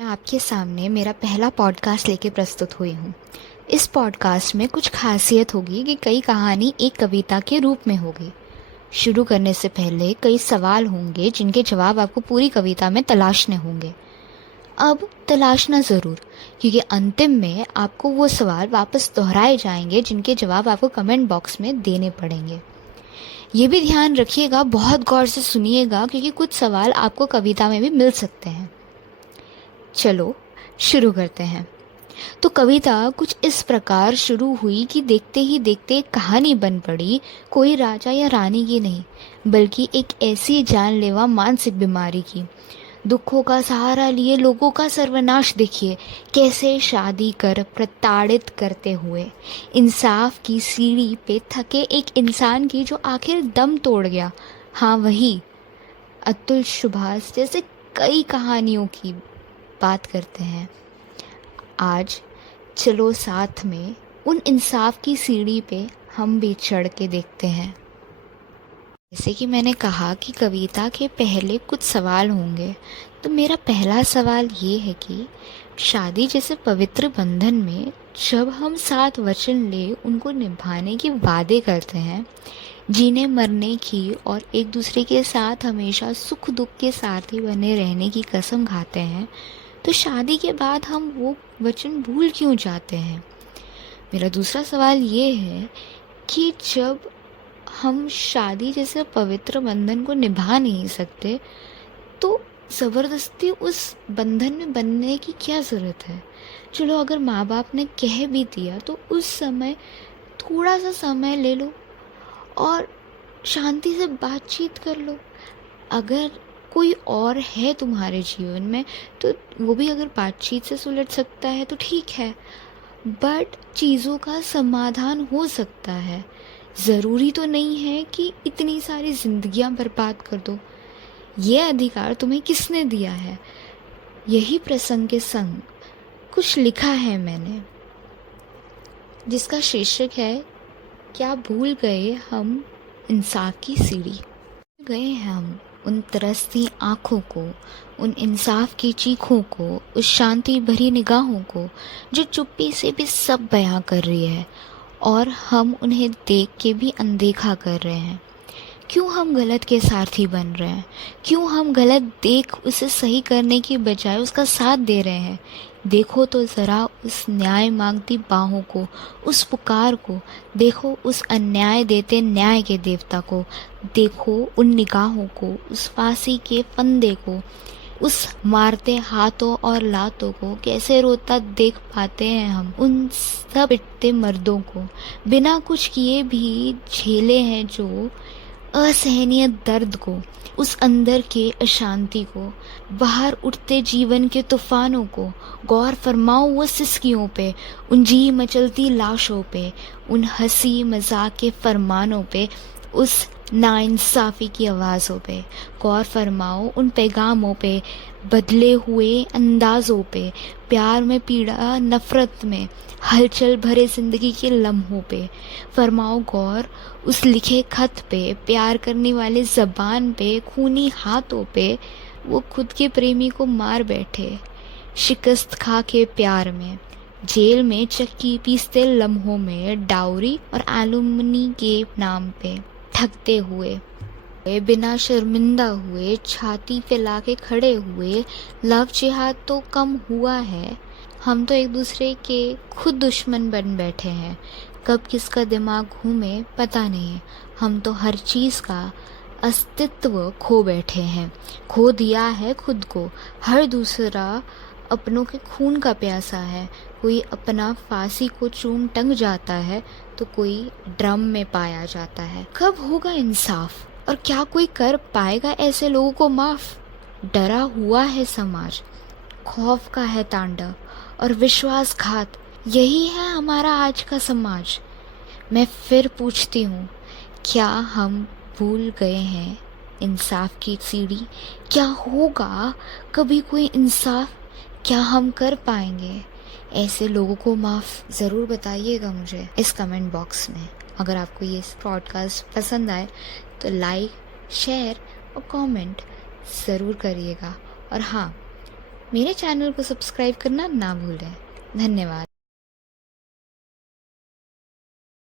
मैं आपके सामने मेरा पहला पॉडकास्ट लेके प्रस्तुत हुई हूँ। इस पॉडकास्ट में कुछ खासियत होगी कि कई कहानी एक कविता के रूप में होगी। शुरू करने से पहले कई सवाल होंगे जिनके जवाब आपको पूरी कविता में तलाशने होंगे। अब तलाशना ज़रूर, क्योंकि अंतिम में आपको वो सवाल वापस दोहराए जाएंगे जिनके जवाब आपको कमेंट बॉक्स में देने पड़ेंगे। ये भी ध्यान रखिएगा, बहुत गौर से सुनिएगा, क्योंकि कुछ सवाल आपको कविता में भी मिल सकते हैं। चलो शुरू करते हैं। तो कविता कुछ इस प्रकार शुरू हुई कि देखते ही देखते एक कहानी बन पड़ी, कोई राजा या रानी की नहीं, बल्कि एक ऐसी जानलेवा मानसिक बीमारी की। दुखों का सहारा लिए लोगों का सर्वनाश देखिए, कैसे शादी कर प्रताड़ित करते हुए इंसाफ की सीढ़ी पे थके एक इंसान की जो आखिर दम तोड़ गया। हाँ, वही अतुल सुभाष जैसे कई कहानियों की बात करते हैं। आज चलो साथ में उन इंसाफ की सीढ़ी पे हम भी चढ़ के देखते हैं। जैसे कि मैंने कहा कि कविता के पहले कुछ सवाल होंगे, तो मेरा पहला सवाल ये है कि शादी जैसे पवित्र बंधन में जब हम साथ वचन ले उनको निभाने के वादे करते हैं, जीने मरने की और एक दूसरे के साथ हमेशा सुख दुख के साथी बने रहने की कसम खाते हैं, तो शादी के बाद हम वो वचन भूल क्यों जाते हैं। मेरा दूसरा सवाल ये है कि जब हम शादी जैसे पवित्र बंधन को निभा नहीं सकते, तो ज़बरदस्ती उस बंधन में बनने की क्या ज़रूरत है। चलो अगर माँ बाप ने कह भी दिया तो उस समय थोड़ा सा समय ले लो और शांति से बातचीत कर लो। अगर कोई और है तुम्हारे जीवन में तो वो भी अगर बातचीत से सुलझ सकता है तो ठीक है, बट चीज़ों का समाधान हो सकता है। ज़रूरी तो नहीं है कि इतनी सारी जिंदगियां बर्बाद कर दो। ये अधिकार तुम्हें किसने दिया है। यही प्रसंग के संग कुछ लिखा है मैंने, जिसका शीर्षक है क्या भूल गए हम इंसाफ की सीढ़ी। गए हैं हम उन तरसती आँखों को, उन इंसाफ की चीखों को, उस शांति भरी निगाहों को जो चुप्पी से भी सब बयां कर रही है, और हम उन्हें देख के भी अनदेखा कर रहे हैं। क्यों हम गलत के सारथी बन रहे हैं? क्यों हम गलत देख उसे सही करने की बजाय उसका साथ दे रहे हैं? देखो तो ज़रा उस न्याय मांगती बाहों को, उस पुकार को, देखो उस अन्याय देते न्याय के देवता को, देखो उन निगाहों को, उस फांसी के फंदे को, उस मारते हाथों और लातों को। कैसे रोता देख पाते हैं हम उन सब पिटते मर्दों को, बिना कुछ किए भी झेले हैं जो असहनीय दर्द को, उस अंदर के अशांति को, बाहर उठते जीवन के तूफानों को। गौर फरमाओ वो सिसकियों पे, उन जी मचलती लाशों पे, उन हंसी मजाक के फरमानों पे, उस नाइंसाफ़ी की आवाज़ों पे। गौर फरमाओ उन पैगामों पे, बदले हुए अंदाज़ों पे, प्यार में पीड़ा नफ़रत में हलचल भरे ज़िंदगी के लम्हों पे। फरमाओ गौर उस लिखे खत पे, प्यार करने वाले ज़बान पे, खूनी हाथों पे, वो खुद के प्रेमी को मार बैठे शिकस्त खा के प्यार में, जेल में चक्की पीसते लम्हों में, डाउरी और एलुमनी के नाम पे ठगते हुए, बिना शर्मिंदा हुए छाती फैला के खड़े हुए। लव जिहाद तो कम हुआ है, हम तो एक दूसरे के खुद दुश्मन बन बैठे हैं। कब किसका दिमाग घूमे पता नहीं, हम तो हर चीज़ का अस्तित्व खो बैठे हैं, खो दिया है खुद को। हर दूसरा अपनों के खून का प्यासा है, कोई अपना फांसी को चूम टंग जाता है तो कोई ड्रम में पाया जाता है। कब होगा इंसाफ, और क्या कोई कर पाएगा ऐसे लोगों को माफ़? डरा हुआ है समाज, खौफ का है तांडव और विश्वासघात, यही है हमारा आज का समाज। मैं फिर पूछती हूँ, क्या हम भूल गए हैं इंसाफ की सीढ़ी? क्या होगा कभी कोई इंसाफ? क्या हम कर पाएंगे ऐसे लोगों को माफ़? ज़रूर बताइएगा मुझे इस कमेंट बॉक्स में। अगर आपको ये पॉडकास्ट पसंद आए तो लाइक, शेयर और कमेंट ज़रूर करिएगा। और हाँ, मेरे चैनल को सब्सक्राइब करना ना भूलें। धन्यवाद।